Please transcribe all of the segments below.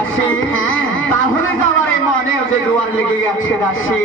দাসী তাহলে তো আমার এই মনে যে দুয়ার লেগে গেছে দাসী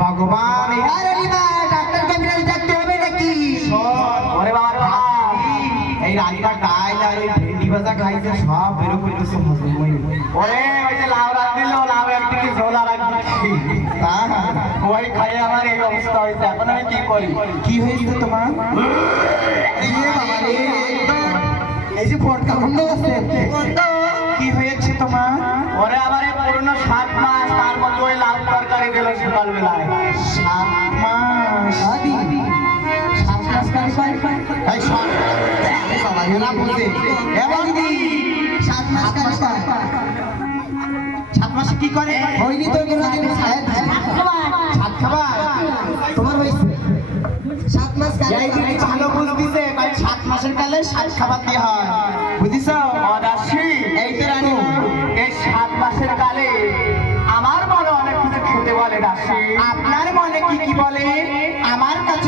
ভগবান ডাক্তার ক্যাবিনেট ডাকতে হবে নাকি? ওরে বাবা এই রানীটা ডাইল আর ওই ভেন্ডি ভাজা খাইছে সব বেরো করতেছে হজম হয়ে। ওরে ওই যে লাউ রাখ দিল লাউ একদিকে ঝোলা রাখছি তা ওই খাই আমার এই অবস্থা হয়েছে। এখন আমি কি করি? কি হয়েছে তোমার? এই যে বাবা রে এই যে পটকা বন্ধ আছে কি হয়েছে তোমার? ওরে আমার এই পুরনো 7 মাস তার মতো ওই লাউ তরকারি দিল সকালবেলায়। 7 মাস আদি 7 মাস কাই এই সব বাবা এরা বলছে এবং দি 7 মাস কাই 7 মাসে কি করে? হয়নি তো কোনদিন ছায়া ছাদ খাবার তোমার হইছে 7 মাস কাই এই ভালো বুঝ দিছে ভাই 7 মাসের কালে 7 খাবার দিয়ে হয় বুঝিছো? অদাসী এই তো রানী এই 7 মাসের কালে আমার মনে অনেক কিছু খেতে বলে দাসী। আপনার মনে কি কি বলে? আমার কাছে